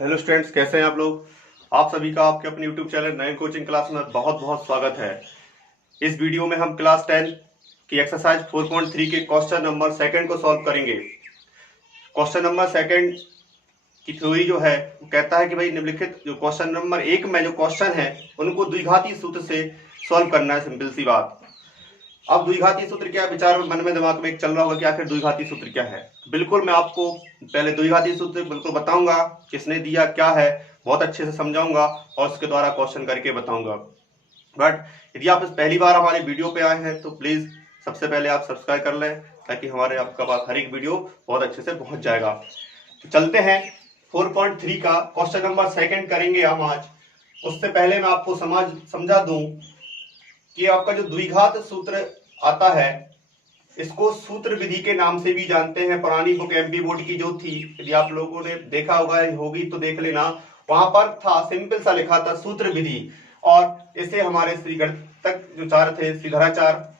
Hello students, कैसे हैं आप लोग। आप सभी का आपके अपने यूट्यूब चैनल नयन कोचिंग क्लास में बहुत बहुत स्वागत है। इस वीडियो में हम क्लास 10 की एक्सरसाइज 4.3 के क्वेश्चन नंबर सेकंड को सॉल्व करेंगे। क्वेश्चन नंबर सेकंड की थ्योरी जो है वो कहता है कि भाई निम्नलिखित जो क्वेश्चन नंबर 1 में जो क्वेश्चन है उनको द्विघाती सूत्र से सॉल्व करना है। सिंपल सी बात। अब द्विघाती सूत्र क्या विचार मन में दिमाग में एक चल रहा होगा कि आखिर द्विघाती सूत्र क्या है। बिल्कुल मैं आपको पहले द्विघाती सूत्र बिल्कुल बताऊंगा, किसने दिया क्या है, बहुत अच्छे से समझाऊंगा और उसके द्वारा क्वेश्चन करके बताऊंगा। बट यदि आप इस पहली बार हमारे वीडियो पे आए हैं तो प्लीज सबसे पहले आप सब्सक्राइब कर लें ताकि हमारे आपका पास हर एक वीडियो बहुत अच्छे से पहुंच जाएगा। तो चलते हैं 4.3 का क्वेश्चन नंबर सेकंड करेंगे हम आज। उससे पहले मैं आपको समझा दूं कि आपका जो द्विघात सूत्र आता है इसको सूत्र विधि के नाम से भी जानते हैं। पुरानी बुक एमपी बोर्ड की जो थी, यदि आप लोगों ने देखा होगी तो देख लेना, वहां पर था सिंपल सा लिखा था सूत्र विधि। और इसे हमारे श्री गणितज्ञ जो चार थे, श्रीधराचार्य,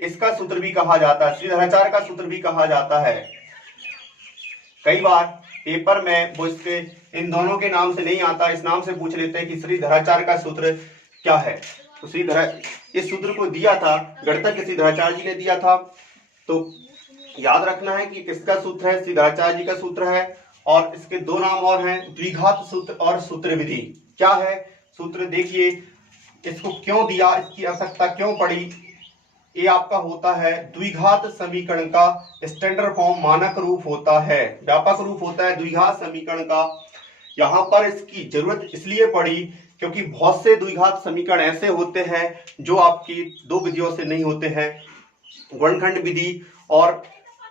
इसका सूत्र भी कहा जाता है, श्रीधराचार्य का सूत्र भी कहा जाता है। कई बार पेपर में वो इसके इन दोनों के नाम से नहीं आता, इस नाम से पूछ लेते हैं कि श्रीधराचार्य का सूत्र क्या है। तो इस सूत्र को दिया था गणितज्ञ श्रीधराचार्य जी ने दिया था। तो याद रखना है कि किसका सूत्र है, श्रीधराचार्य जी का सूत्र है। और इसके दो नाम और हैं, द्विघात सूत्र और सूत्र विधि। क्या है सूत्र, देखिए इसको क्यों दिया, इसकी आवश्यकता क्यों पड़ी। ये आपका होता है द्विघात समीकरण का स्टैंडर्ड फॉर्म, मानक रूप होता है, व्यापक रूप होता है द्विघात समीकरण का। यहां पर इसकी जरूरत इसलिए पड़ी क्योंकि बहुत से द्विघात समीकरण ऐसे होते हैं जो आपकी दो विधियों से नहीं होते हैं, गुणनखंड विधि और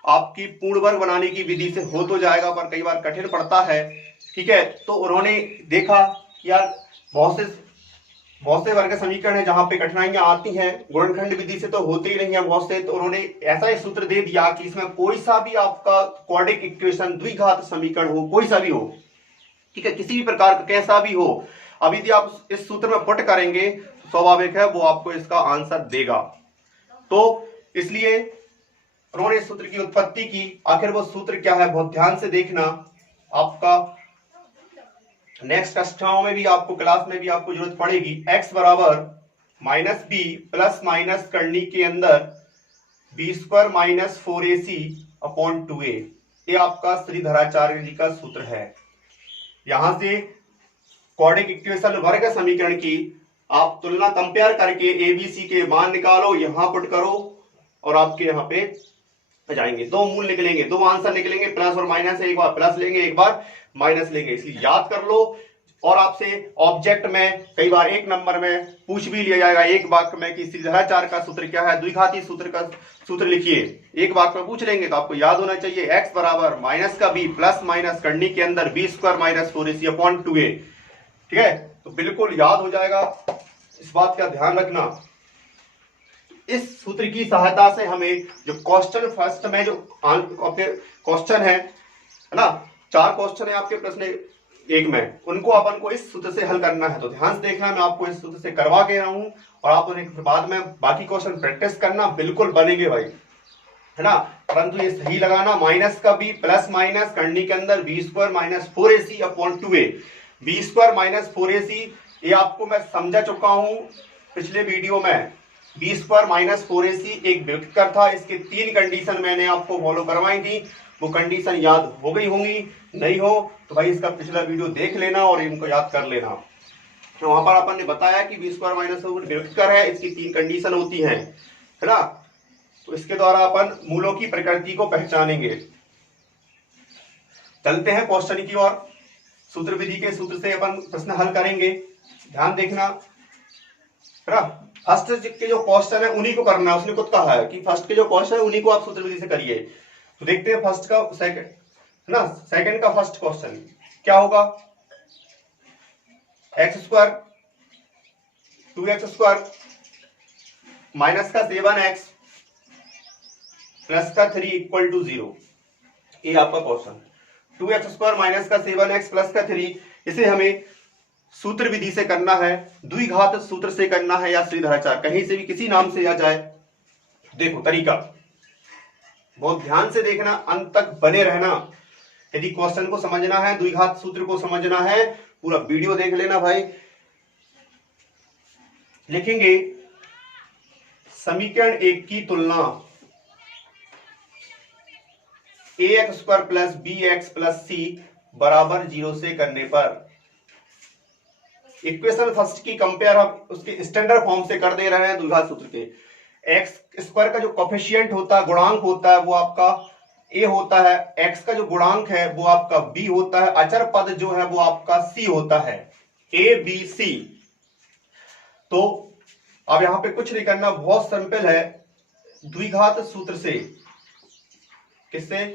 आपकी पूर्ण वर्ग बनाने की विधि से हो तो जाएगा पर कई बार कठिन पड़ता है। ठीक है, तो उन्होंने देखा यार बहुत से वर्ग समीकरण है जहां पे कठिनाइयां आती हैं, गुणनखंड विधि से तो होते ही नहीं है बहुत से। तो उन्होंने ऐसा ही सूत्र दे दिया कि इसमें कोई सा भी आपका क्वाड्रिक इक्वेशन द्विघात समीकरण हो, कोई सा भी हो, ठीक है, किसी भी प्रकार का कैसा भी हो, अभी यदि आप इस सूत्र में पुट करेंगे तो स्वाभाविक है वो आपको इसका आंसर देगा। तो इसलिए उन्होंने इस सूत्र की उत्पत्ति की। आखिर वो सूत्र क्या है बहुत ध्यान से देखना। आपका नेक्स्ट कक्षाओं में भी आपको क्लास में भी आपको जरूरत पड़ेगी। x बराबर माइनस बी प्लस माइनस करनी के अंदर B square minus 4ac upon 2a, ये आपका श्रीधराचार्य जी का सूत्र है। यहां से क्वाड्रिक इक्वेशन वर्ग समीकरण की आप तुलना कंपेयर करके एबीसी के मान निकालो, यहां पुट करो और आपके यहां पे जाएंगे दो मूल निकलेंगे, दो आंसर निकलेंगे, प्लस और माइनस, एक बार प्लस लेंगे एक बार माइनस लेंगे, इसलिए याद कर लो। और आपसे ऑब्जेक्ट में कई बार एक नंबर में पूछ भी लिया जाएगा एक वाक्य में कि श्रीधराचार्य का सूत्र क्या है, द्विघाती सूत्र का सूत्र लिखिए, एक वाक्य में पूछ लेंगे तो आपको याद होना चाहिए x बराबर माइनस का b प्लस माइनस करनी के अंदर B square minus 4ac upon 2a। ठीक है, तो बिल्कुल याद हो जाएगा, इस बात का ध्यान रखना। इस सूत्र की सहायता से हमें जो क्वेश्चन फर्स्ट में जो आपके क्वेश्चन है ना, 4 क्वेश्चन है आपके प्रश्न एक में, उनको अपन को इस सूत्र से हल करना है। तो ध्यान से देखना, मैं आपको इस सूत्र से करवा के रहा हूं और आप उन्हें बाद में बाकी क्वेश्चन प्रैक्टिस करना, बिल्कुल बनेंगे भाई, है ना। परंतु ये सही लगाना, माइनस का बी प्लस माइनस करनी के अंदर B square minus 4ac upon 2a। B square minus 4ac ये आपको मैं समझा चुका हूं पिछले वीडियो में। बी स्क्वायर माइनस 4ac एक व्युत्कर था, इसके 3 कंडीशन मैंने आपको फॉलो करवाई थी, वो कंडीशन याद हो गई होंगी, नहीं हो तो भाई इसका पिछला वीडियो देख लेना और इनको याद कर लेना। तो वहां पर अपन ने बताया कि बी स्क्वायर माइनस व्युत्कर है, इसकी 3 कंडीशन होती हैं, है ना। तो इसके द्वारा अपन मूलों की प्रकृति को पहचानेंगे। चलते हैं क्वेश्चन की ओर। सूत्र विधि के सूत्र से अपन प्रश्न हल करेंगे, ध्यान देखना, है ना। फर्स्ट के जो क्वेश्चन है उन्हीं को करना है, उसने खुद कहा है कि फर्स्ट के जो क्वेश्चन है उन्हीं को आप सूत्र विधि से करिए। तो देखते हैं फर्स्ट का सेकंड, है ना, सेकंड का फर्स्ट क्वेश्चन क्या होगा, x square 2x square minus का 7x प्लस का 3 इक्वल टू 0, ये आपका क्वेश्चन। 2x स्क्वायर माइनस का 7x प्लस का 3, इसे हमें सूत्र विधि से करना है, द्विघात सूत्र से करना है या श्रीधराचार्य, कहीं से भी किसी नाम से आ जाए। देखो तरीका, बहुत ध्यान से देखना, अंत तक बने रहना। यदि क्वेश्चन को समझना है, द्विघात सूत्र को समझना है, पूरा वीडियो देख लेना भाई। लिखेंगे समीकरण 1 की तुलना ax square plus b x plus c बराबर 0 से करने पर इक्वेशन फर्स्ट की कंपेयर हम उसके स्टैंडर्ड फॉर्म से कर दे रहे हैं द्विघात सूत्र के। एक्स स्क्वायर का जो कोफिशिएंट होता है, गुणांक होता है, वो आपका a होता है। x का जो गुणांक है वो आपका b होता है। अचर पद जो है वो आपका c होता है, a b c। तो अब यहां पे कुछ नहीं करना, बहुत सिंपल है। द्विघात सूत्र से, किससे?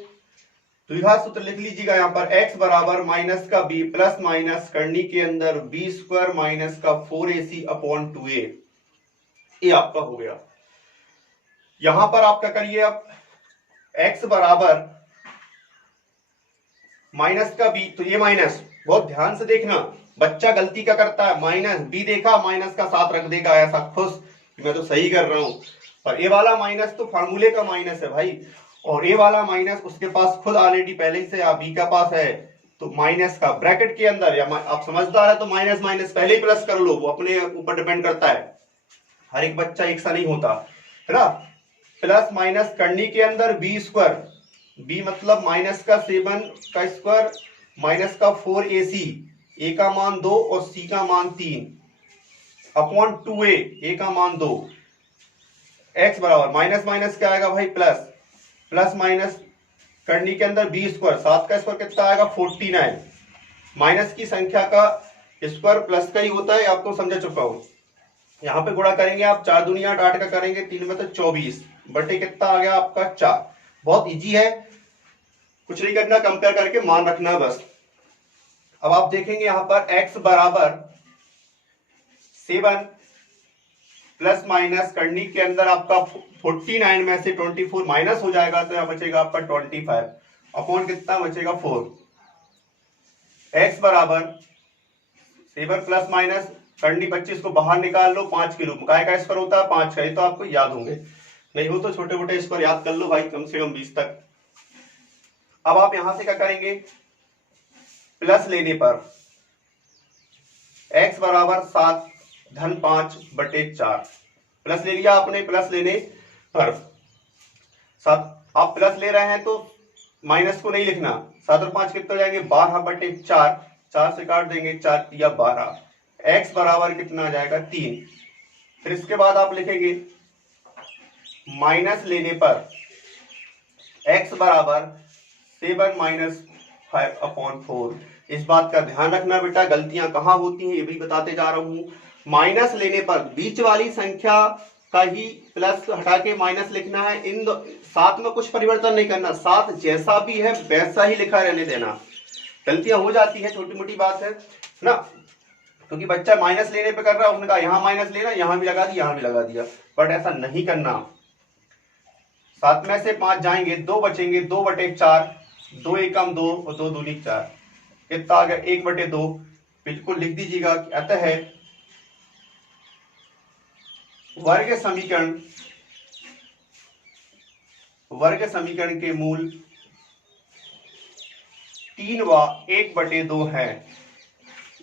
द्विघात सूत्र लिख लीजिएगा यहां पर, x बराबर माइनस का b प्लस माइनस करनी के अंदर b स्क्वायर माइनस का 4ac अपॉन 2a, ये आपका हो गया। यहां पर आप क्या करिए, अब x बराबर माइनस का b, तो ये माइनस, बहुत ध्यान से देखना, बच्चा गलती क्या करता है, माइनस b देखा माइनस का साथ रख देगा, ऐसा खुश कि मैं तो सही कर रहा हूं। पर ए वाला माइनस तो फार्मूले का माइनस है भाई, और ए वाला माइनस उसके पास खुद ऑलरेडी पहले ही से बी का पास है, तो माइनस का ब्रैकेट के अंदर, या आप समझदार है तो माइनस माइनस पहले ही प्लस कर लो, वो अपने ऊपर डिपेंड करता है, हर एक बच्चा एक सा नहीं होता है ना। प्लस माइनस करनी के अंदर बी स्क्वायर, बी मतलब माइनस का 7 का स्क्वायर माइनस का 4ac, ए का मान 2 और सी का मान 3 अपॉन 2a, ए का मान 2। x बराबर माइनस माइनस क्या आएगा भाई, प्लस, प्लस माइनस करनी के अंदर बी स्क्वायर, 7 का स्क्वायर कितना आएगा 49, माइनस की संख्या का स्क्वायर प्लस का ही होता है, आपको समझा चुका हूं। यहां पे गुणा करेंगे आप, 4 दूनी 8, 8 का करेंगे 3 में तो 24 बटे कितना आ गया आपका 4। बहुत इजी है, कुछ नहीं करना, कंपेयर करके मान रखना बस। अब आप देखेंगे यहां पर x बराबर 7 प्लस माइनस करनी के अंदर आपका 49 में से 24 माइनस हो जाएगा, तो यहां बचेगा आपका 25 अपॉन कितना बचेगा 4। x बराबर 7 प्लस माइनस करनी 25 को बाहर निकाल लो, 5 के रूप में, काय का स्क्वायर होता है 5 का, ये तो आपको याद होंगे, नहीं हो तो छोटे मोटे स्क्वायर याद कर लो भाई, कम से कम 20 तक। अब आप यहां से क्या करेंगे, प्लस लेने पर x बराबर 7 धन 5 बटे 4, प्लस ले लिया आपने, प्लस लेने पर 7, आप प्लस ले रहे हैं तो माइनस को नहीं लिखना, 7 और 5 कितने हो जाएंगे 12 बटे 4, 4 से काट देंगे, 4 या 12, x बराबर कितना आ जाएगा 3। फिर इसके बाद आप लिखेंगे माइनस लेने पर x बराबर 7 माइनस 5 अपॉन 4। इस बात का ध्यान रखना बेटा, गलतियां कहां होती हैं ये भी बताते जा रहा हूं। माइनस लेने पर बीच वाली संख्या का ही प्लस हटा के माइनस लिखना है, इन साथ में कुछ परिवर्तन नहीं करना, साथ जैसा भी है वैसा ही लिखा रहने देना। गलतियां हो जाती है, छोटी मोटी बात है ना, क्योंकि बच्चा माइनस लेने पे कर रहा है, उन्होंने कहा यहां माइनस लेना, यहां भी लगा दिया, यहां भी लगा दिया, बट ऐसा नहीं करना। 7 में से 5 जाएंगे, 2 बचेंगे, 2 बटे 4, 2 एकम 2 और 2 दूनी 4, कितना आ गया 1 बटे 2, बिल्कुल लिख दीजिएगा। अतः है वर्ग समीकरण के मूल 3 व 1 बटे 2 है।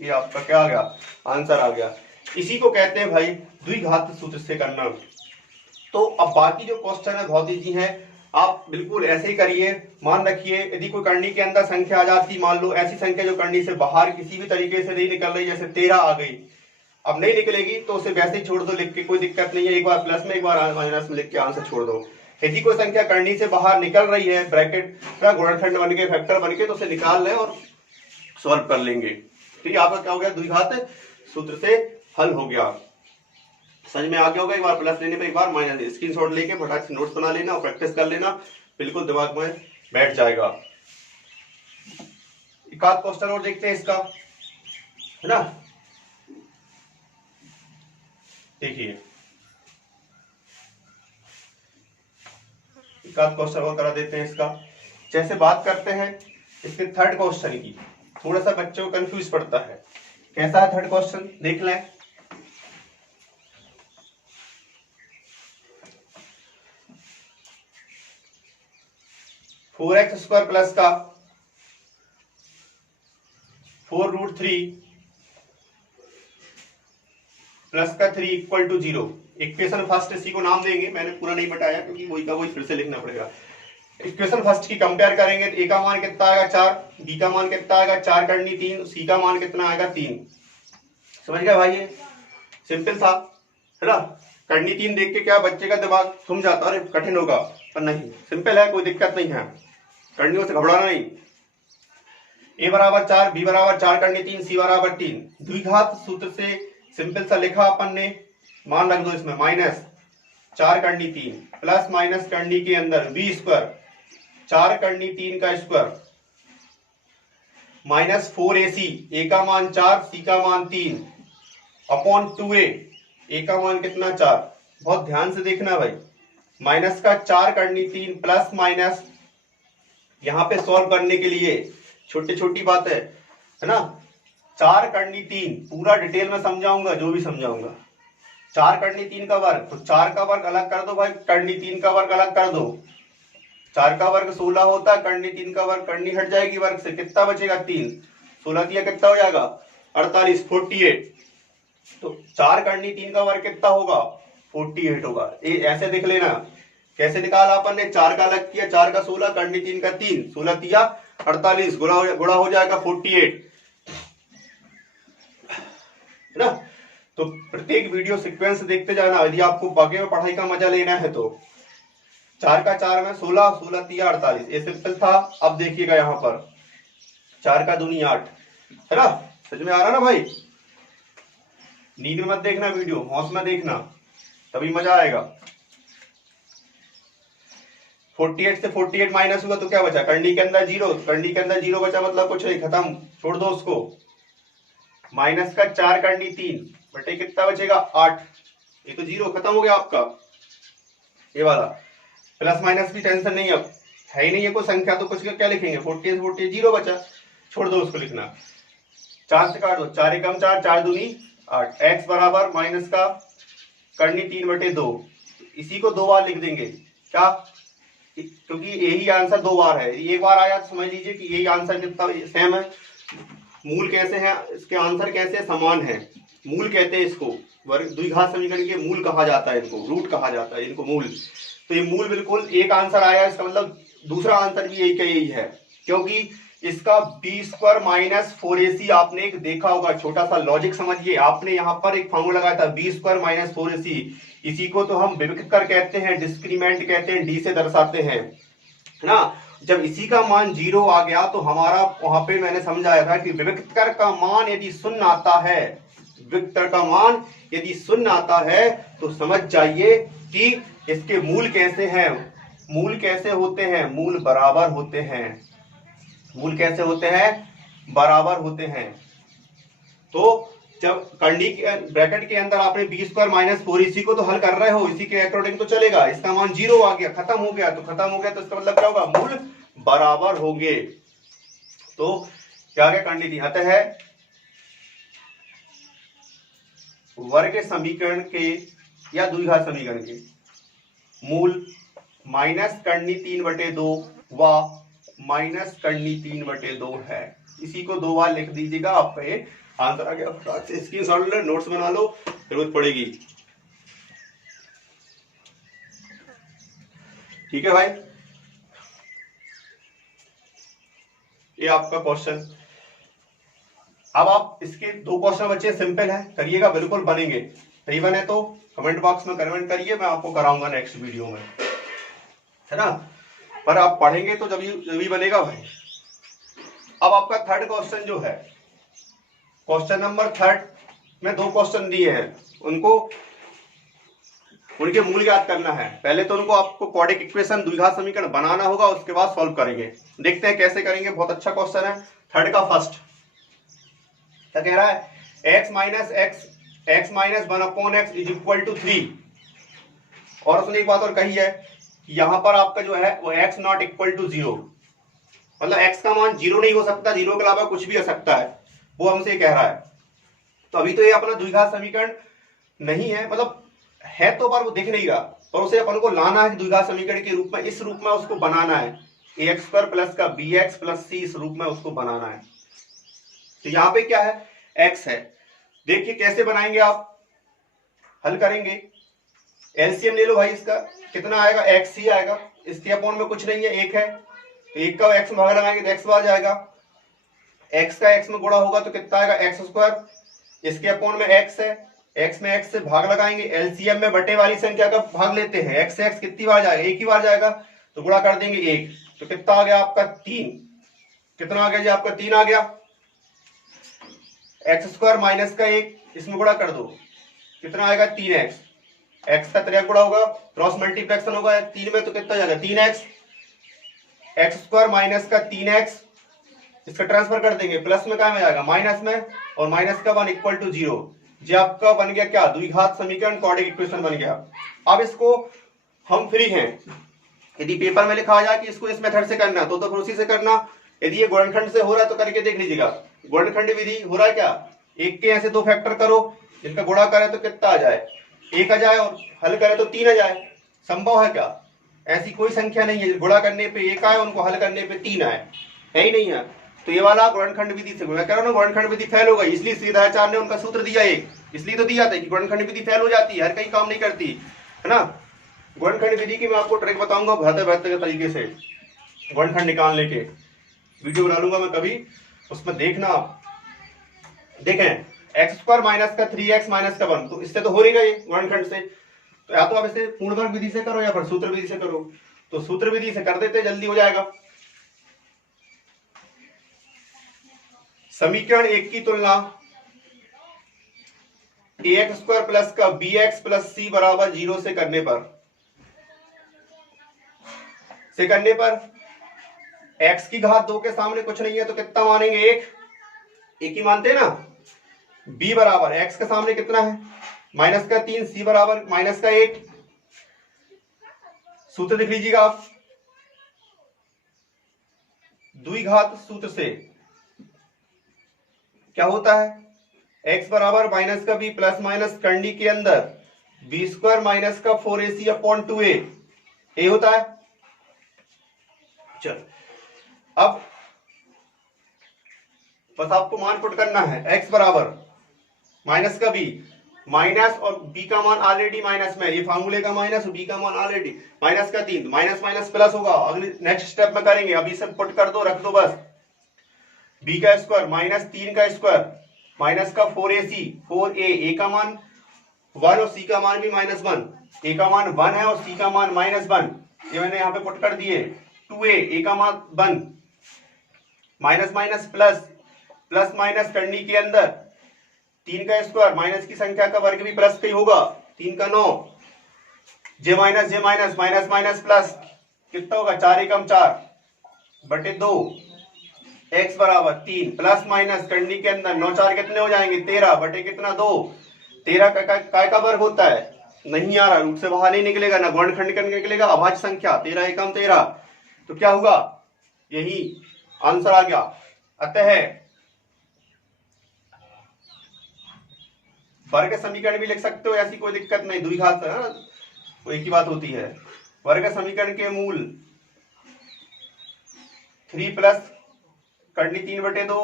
ये आपका क्या आ गया, आंसर आ गया। इसी को कहते हैं भाई द्विघात सूत्र से करना। तो अब बाकी जो क्वेश्चन है बहुत इजी है, आप बिल्कुल ऐसे ही करिए। मान रखिए यदि कोई करनी के अंदर संख्या आ जाती, मान लो ऐसी संख्या जो करनी से बाहर किसी भी तरीके से नहीं निकल रही, जैसे 13 आ गई, अब नहीं निकलेगी तो उसे वैसे ही छोड़ दो लिख के, कोई दिक्कत नहीं है, एक बार प्लस में एक बार माइनस में लिख के आंसर छोड़ दो। यदि कोई संख्या करनी से बाहर निकल रही है, ब्रैकेट का गुणनखंड बन के, फैक्टर बन के, तो उसे निकाल लें और सॉल्व कर लेंगे। तो ये आपका क्या हो गया, द्विघात सूत्र से हल हो गया। समझ में आ गया होगा, एक बार प्लस लेने पे एक बार माइनस, स्क्रीनशॉट लेके फटाक से नोट्स बना लेना और प्रैक्टिस कर लेना, बिल्कुल दिमाग में बैठ जाएगा। एक आध क्वेश्चन और देखते हैं इसका, है ना। देखिए एक आध क्वेश्चन और करा देते हैं इसका। जैसे बात करते हैं इसके थर्ड क्वेश्चन की, थोड़ा सा बच्चों को कंफ्यूज पड़ता है। कैसा है थर्ड क्वेश्चन, देख लें। 4x² प्लस का 4√3 प्लस का 3 इक्वल टू 0। इक्वेशन फर्स्ट इसी को नाम देंगे, मैंने पूरा नहीं बताया क्योंकि वही का वही फिर से लिखना पड़ेगा। इक्वेशन फर्स्ट की कंपेयर करेंगे तो ए का मान कितना आएगा 4, बी का मान कितना आएगा 4 करनी 3, सी का मान कितना आएगा 3। समझ गए भाई? ये सिंपल था, है ना। करनी 3 देख के क्या बच्चे का दिमाग थम जाता है, अरे कठिन होगा, पर नहीं, सिंपल है, कोई दिक्कत नहीं है, करनियों से घबराना नहीं। ए बराबर 4, बी बराबर 4 करनी 3, सी बराबर 3। द्विघात सूत्र से सिंपल सा लिखा अपन ने, मान रख दो इसमें -4 करनी 3 प्लस माइनस करनी के अंदर b², 4 करनी 3 का स्क्वायर -4ac, ए का मान 4, सी का मान 3 अपॉन 2a, ए का मान कितना 4। बहुत ध्यान से देखना भाई, माइनस का 4 करनी 3 प्लस माइनस, यहां पे सॉल्व करने के लिए छोटी छोटी बात है ना। 4 करनी 3 पूरा डिटेल में समझाऊंगा, जो भी समझाऊंगा। 4 करनी 3 का वर्ग, तो 4 का वर्ग अलग कर दो भाई, करनी 3 का वर्ग अलग कर दो। 4 का वर्ग 16 होता है, करनी 3 का वर्ग, करनी हट जाएगी वर्ग से, कितना बचेगा 3, 16 दिया कितना हो जाएगा 48, 48। तो 4 करनी 3 का वर्ग कितना होगा 48 होगा। ये ऐसे देख लेना, कैसे निकाला अपन ने, 4 का अलग किया, 4 का 16, करनी 3 का 3, 16 दिया 48, गुणा हो जाएगा 48, है ना। तो प्रत्येक वीडियो सीक्वेंस देखते जाना, यदि आपको बाकी में पढ़ाई का मजा लेना है तो। 4 का 4 में 16, 16 दिया 48, ये सिंपल था। अब देखिएगा यहाँ पर 4 का दूनी 8, है ना। समझ में आ रहा ना भाई? नींद में मत देखना वीडियो, होश में देखना, तभी मजा आएगा। 48 से 48 माइनस हुआ तो क्या बचा, करनी के अंदर 0, करनी के अंदर 0 बचा, मतलब कुछ नहीं, खत्म, छोड़ दो उसको। माइनस का 4 करनी 3 बटे कितना बचेगा 8, ये तो 0 खत्म हो गया आपका ये वाला। प्लस माइनस भी टेंशन नहीं, अब है ही नहीं है कोई संख्या, तो कुछ क्या लिखेंगे, 48 48 0 बचा, छोड़ दो उसको लिखना। 4 से काट दो, 4 एकम 4, 4 दूनी 8। x बराबर माइनस का करनी 3 बटे 2, इसी को 2 बार लिख देंगे, क्या, क्योंकि यही आंसर 2 बार है। एक बार आया तो समझ लीजिए कि यही आंसर कितना सेम है। मूल कैसे है इसके, आंसर कैसे समान है, मूल कहते हैं इसको, वर्ग द्विघात समीकरण के मूल कहा जाता है, इनको रूट कहा जाता है, इनको मूल। तो ये मूल बिल्कुल एक आंसर आया, इसका मतलब दूसरा आंसर भी यही का यही है, क्योंकि इसका b² माइनस 4ac आपने एक देखा होगा, छोटा सा लॉजिक समझिए। आपने यहाँ पर एक फॉर्मूला लगाया था b² माइनस 4ac, इसी को तो हम विविक्त कर कहते हैं, डिस्क्रीमेंट कहते हैं, डी से दर्शाते हैं, है ना। जब इसी का मान 0 आ गया तो हमारा वहां पे मैंने समझाया था कि विविक्तर का मान यदि शून्य आता है, विविक्तर का मान यदि शून्य आता है तो समझ जाइए कि इसके मूल कैसे हैं, मूल कैसे होते हैं, मूल बराबर होते हैं, मूल कैसे होते हैं, बराबर होते हैं। तो जब करनी ब्रैकेट के अंदर आपने b² माइनस 4ac को तो हल कर रहे हो, इसी के अकॉर्डिंग तो चलेगा। इसका मान 0 आ गया, खत्म हो गया, तो खत्म हो गया तो इसका मतलब क्या होगा, मूल बराबर होंगे। तो क्या क्या करनी थी, अतः वर्ग समीकरण के या द्विघात समीकरण के मूल माइनस करनी 3/2 व माइनस करनी 3/2 है। इसी को 2 बार लिख दीजिएगा, आपका ये आंसर आ गया। फटाक से स्क्रीनशॉट ले, नोट्स बना लो, जरूरत पड़ेगी। ठीक है भाई, ये आपका क्वेश्चन। अब आप इसके 2 क्वेश्चन बच्चे सिंपल है, करिएगा, बिल्कुल बनेंगे। नहीं बने तो कमेंट बॉक्स में कमेंट करिए, मैं आपको कराऊंगा नेक्स्ट वीडियो में, है ना। पर आप पढ़ेंगे तो जब भी बनेगा भाई। अब आपका थर्ड क्वेश्चन जो है, क्वेश्चन नंबर 3 में 2 क्वेश्चन दिए हैं, उनके मूल याद करना है। पहले तो उनको आपको क्वाड्रेटिक इक्वेशन द्विघात समीकरण बनाना होगा, उसके बाद सॉल्व करेंगे। देखते हैं कैसे करेंगे, बहुत अच्छा क्वेश्चन है। थर्ड का फर्स्ट क्या कह रहा है, x minus 1/x is equal to 3। और उसने एक बात और कही है कि यहां पर आपका जो है वो x नॉट इक्वल टू 0, मतलब x का मान 0 नहीं हो सकता, 0 के अलावा कुछ भी हो सकता है, वो हमसे कह रहा है। तो अभी तो ये अपना द्विघात समीकरण नहीं है, मतलब है तो पर वो दिख नहीं रहा, और उसे अपन को लाना है द्विघात समीकरण के रूप में, इस रूप में उसको बनाना है। ए एक्स स्क्वायर प्लस का बी एक्स प्लस सी, इस रूप में उसको बनाना है। तो यहाँ पे क्या है, एक्स है। देखिए कैसे बनाएंगे आप, हल करेंगे, एलसीएम ले लो भाई, इसका कितना आएगा, एक्स ही आएगा, इसके अपॉन में कुछ नहीं है, एक है, तो एक का एक्स में भाग लगाएंगे तो एक्स आ जाएगा, एक्स का एक्स में गुणा होगा तो कितना आएगा, एक्स स्क्वायर, इसके अपॉन में एक्स है, एक्स में एक्स से भाग लगाएंगे, एलसीएम में बटे वाली संख्या का भाग लेते हैं, एक्स से एक्स कितनी बार जाएगा, एक ही बार जाएगा, तो गुणा कर देंगे एक, तो कितना आ गया आपका 3, कितना आ गया जी आपका 3 आ गया, एक्स स्क्वायर माइनस का एक, इसमें गुणा कर दो, कितना आएगा 3x, एक्स का 3 गुणा होगा, क्रॉस मल्टीप्लेक्शन होगा 3 में, तो कितना जाएगा 3x, एक्स स्क्वायर माइनस का 3x, इसका ट्रांसफर कर देंगे, प्लस में क्या में जाएगा, माइनस में, और माइनस का 1 इक्वल टू 0, जो आपका बन गया क्या, द्विघात समीकरण, क्वाड्रेटिक इक्वेशन बन गया। अब इसको हम फ्री हैं, यदि पेपर में लिखा आ जाए कि इसको इस मेथड से करना तो फिर उसी से करना, यदि ये गुणनखंड से हो रहा है तो करके देख लीजिएगा, गुणनखंड विधि हो रहा है क्या, एक के ऐसे 2 फैक्टर करो, इनका गुणा करे तो कितना आ जाए, 1 आ जाए, और हल करे तो 3 आ जाए, संभव है क्या, ऐसी कोई संख्या नहीं है गुणा करने पे 1 आए, उनको हल करने पे 3 आए, है ही नहीं है। तो ये वाला गुणनखंड विधि से, मैं कह रहा हूं ना गुणनखंड विधि फेल हो गई, इसलिए श्रीधराचार्य ने उनका सूत्र दिया एक, इसलिए तो दिया था कि गुणनखंड विधि फेल हो जाती है, हर कहीं काम नहीं करती है ना। गुणनखंड विधि की मैं आपको ट्रिक बताऊंगा बेहतर तरीके से, गुणनखंड निकालने के वीडियो बना लूंगा मैं कभी, उसमें देखना आप। देखें एक्स स्क्वायर माइनस का 3x माइनस का 1, तो इससे तो हो नहीं गई गुणनखंड से, तो या तो आप इसे पूर्ण वर्ग विधि से करो या फिर सूत्र विधि से करो, तो सूत्र विधि से कर देते जल्दी हो जाएगा। समीकरण 1 की तुलना ए एक्स स्क्वायर प्लस का बी एक्स प्लस सी बराबर 0 से करने पर x की घात 2 के सामने कुछ नहीं है तो कितना मानेंगे, एक ही मानते हैं ना। b बराबर x के सामने कितना है, माइनस का 3, c बराबर माइनस का 1, सूत्र लिख लीजिएगा आप, द्विघात सूत्र से क्या होता है, x बराबर माइनस का b प्लस माइनस कंडी के अंदर b स्क्वायर माइनस का 4ac अपॉन 2a, ये होता है। चल अब बस आपको मान पुट करना है, x बराबर माइनस का b, माइनस और b का मान ऑलरेडी माइनस में, ये फार्मूले का माइनस और b का मान ऑलरेडी माइनस का 3, माइनस माइनस प्लस होगा, अगले नेक्स्ट स्टेप में करेंगे, अभी सब पुट कर दो, रख दो बस, b का स्क्वायर माइनस 3 का स्क्वायर माइनस का 4ac, 4a, a का मान 1 और c का मान भी माइनस 1, a का मान 1 है और c का मान माइनस 1, ये मैंने यहाँ पे पुट कर दिए, 2a, a का मान 1, minus minus plus, plus minus करने के अंदर 3 का स्क्वायर, माइनस की संख्या का वर्ग भी प्लस का ही होगा, 3 का 9, जे माइनस माइनस माइनस प्लस, कितना होगा 4 एकम 4 बटे 2, x बराबर 3, प्लस माइनस करने के अंदर 9 4 कितने हो जाएंगे, 13 बटे कितना 2, 13 का वर्ग होता है, नहीं आ रहा, रूट से बाहर नहीं निकलेगा, ना गुणनखंड करके निकलेगा, अभाज्य संख्या 13 एकम 13, तो क्या होगा, यही आंसर आ गया। अतः वर्ग समीकरण भी लिख सकते हो, ऐसी कोई दिक्कत नहीं, द्विघात वो एक ही बात होती है। वर्ग समीकरण के मूल 3 प्लस करनी 3 बटे 2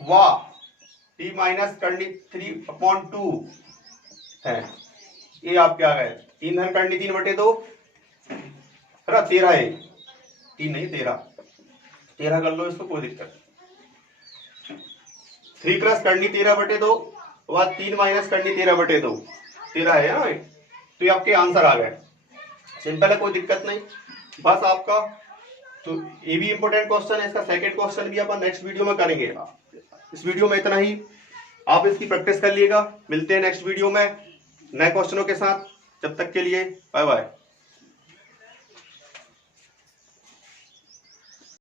व 3 माइनस करनी 3 अपॉन 2 है, ये आपके आ गए, 3 धन करनी 3 बटे 2 है ना, 13 है, 3 नहीं 13 कर लो इसको, कोई दिक्कत। 3 प्लस करनी 13 बटे 2 व 3 माइनस करनी 13 बटे 2, 13 है ना, तो ये आपके आंसर आ गए, सिंपल है, कोई दिक्कत नहीं। बस आपका तो ये भी इंपॉर्टेंट क्वेश्चन है, इसका सेकंड क्वेश्चन भी अपन नेक्स्ट वीडियो में करेंगे। इस वीडियो में इतना ही, आप इसकी प्रैक्टिस कर लिएगा, मिलते हैं नेक्स्ट वीडियो में नए क्वेश्चनों के साथ, जब तक के लिए बाय बाय।